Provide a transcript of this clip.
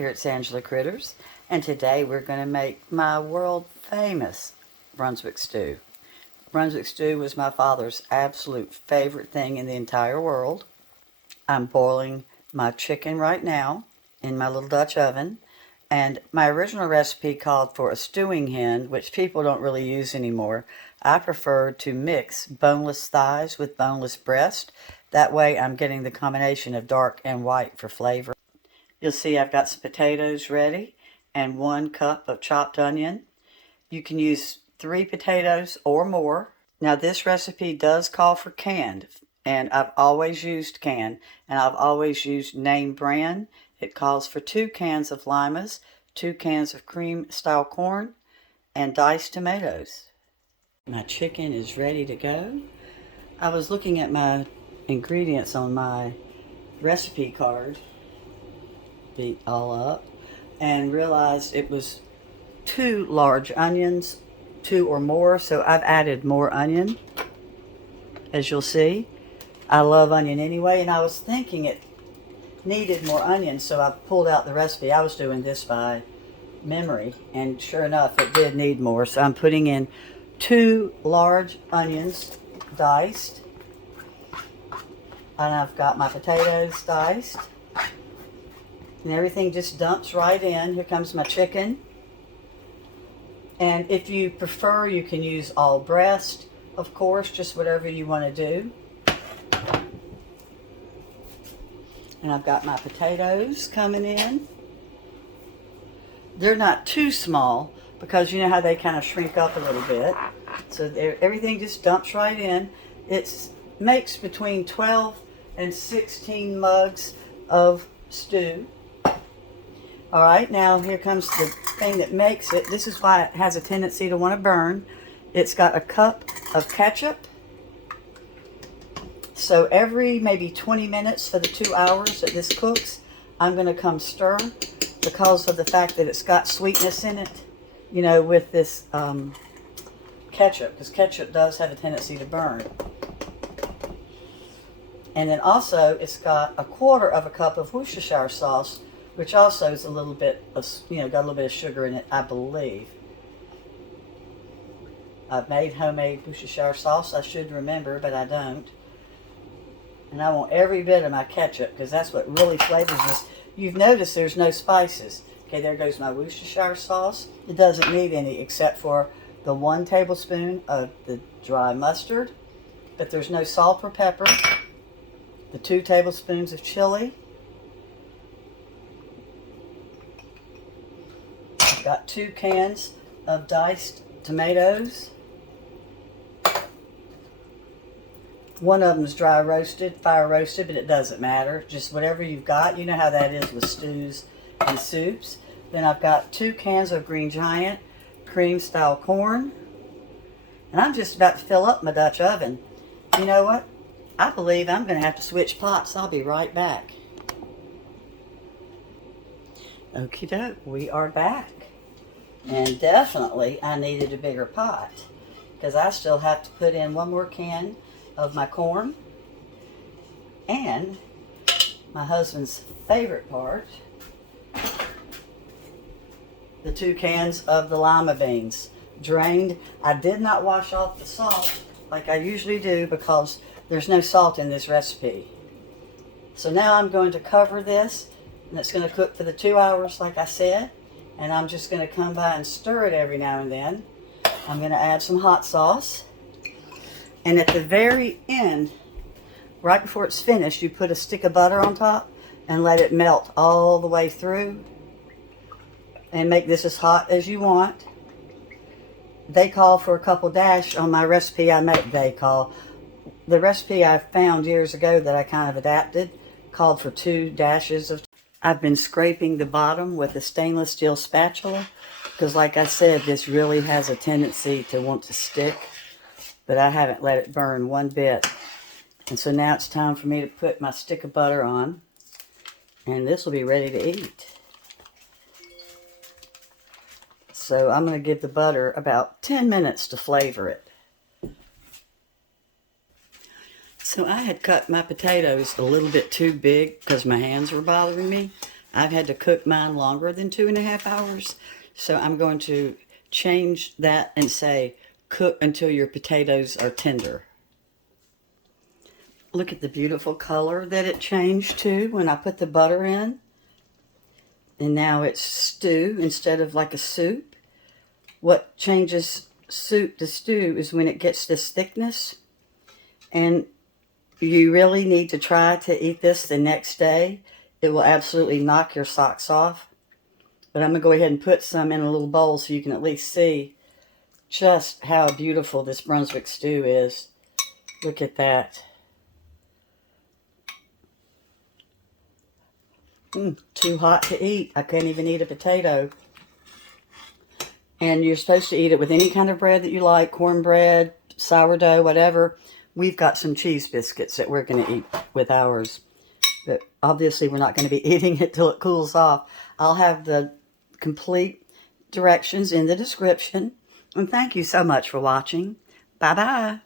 Here it's Angela Critters, and today we're going to make my world famous Brunswick stew. Brunswick stew was my father's absolute favorite thing in the entire world. I'm boiling my chicken right now in my little Dutch oven, and my original recipe called for a stewing hen, which people don't really use anymore. I prefer to mix boneless thighs with boneless breast. That way I'm getting the combination of dark and white for flavor. You'll see I've got some potatoes ready and 1 cup of chopped onion. You can use 3 potatoes or more. Now this recipe does call for canned, and I've always used canned, and I've always used name brand. It calls for 2 cans of limas, 2 cans of cream style corn, and diced tomatoes. My chicken is ready to go. I was looking at my ingredients on my recipe card, beat all up, and realized it was 2 large onions, 2 or more, so I've added more onion. As you'll see, I love onion anyway, and I was thinking it needed more onion, so I pulled out the recipe. I was doing this by memory, and sure enough it did need more, so I'm putting in 2 large onions diced, and I've got my potatoes diced. And everything just dumps right in. Here comes my chicken. And if you prefer, you can use all breast, of course, just whatever you want to do. And I've got my potatoes coming in. They're not too small because you know how they kind of shrink up a little bit. So everything just dumps right in. It makes between 12 and 16 mugs of stew. All right, now here comes the thing that makes it. This is why it has a tendency to want to burn. It's got a cup of ketchup. So every maybe 20 minutes for the 2 hours that this cooks, I'm going to come stir because of the fact that it's got sweetness in it, you know, with this ketchup, because ketchup does have a tendency to burn. And then also it's got 1/4 cup of Worcestershire sauce, which also is a little bit of, got a little bit of sugar in it, I believe. I've made homemade Worcestershire sauce. I should remember, but I don't. And I want every bit of my ketchup because that's what really flavors this. You've noticed there's no spices. Okay, there goes my Worcestershire sauce. It doesn't need any except for the 1 tablespoon of the dry mustard, but there's no salt or pepper. The 2 tablespoons of chili. Got 2 cans of diced tomatoes. One of them is dry roasted, fire roasted, but it doesn't matter. Just whatever you've got. You know how that is with stews and soups. Then I've got 2 cans of Green Giant cream style corn. And I'm just about to fill up my Dutch oven. You know what? I believe I'm going to have to switch pots. I'll be right back. Okie doke, we are back. And definitely I needed a bigger pot because I still have to put in 1 more can of my corn and my husband's favorite part, the 2 cans of the lima beans. Drained. I did not wash off the salt like I usually do because there's no salt in this recipe. So now I'm going to cover this, and it's going to cook for the 2 hours like I said. And I'm just going to come by and stir it every now and then. I'm going to add some hot sauce. And at the very end, right before it's finished, you put a stick of butter on top and let it melt all the way through. And make this as hot as you want. They call for a couple dash on my recipe I make. The recipe I found years ago that I kind of adapted called for 2 dashes of. I've been scraping the bottom with a stainless steel spatula because, like I said, this really has a tendency to want to stick, but I haven't let it burn one bit. And so now it's time for me to put my stick of butter on, and this will be ready to eat. So I'm going to give the butter about 10 minutes to flavor it. So I had cut my potatoes a little bit too big because my hands were bothering me. I've had to cook mine longer than 2.5 hours. So I'm going to change that and say cook until your potatoes are tender. Look at the beautiful color that it changed to when I put the butter in. And now it's stew instead of like a soup. What changes soup to stew is when it gets this thickness. And you really need to try to eat this the next day. It will absolutely knock your socks off. But I'm going to go ahead and put some in a little bowl so you can at least see just how beautiful this Brunswick stew is. Look at that. Too hot to eat. I can't even eat a potato. And you're supposed to eat it with any kind of bread that you like, cornbread, sourdough, whatever. We've got some cheese biscuits that we're going to eat with ours. But obviously we're not going to be eating it till it cools off. I'll have the complete directions in the description. And thank you so much for watching. Bye-bye.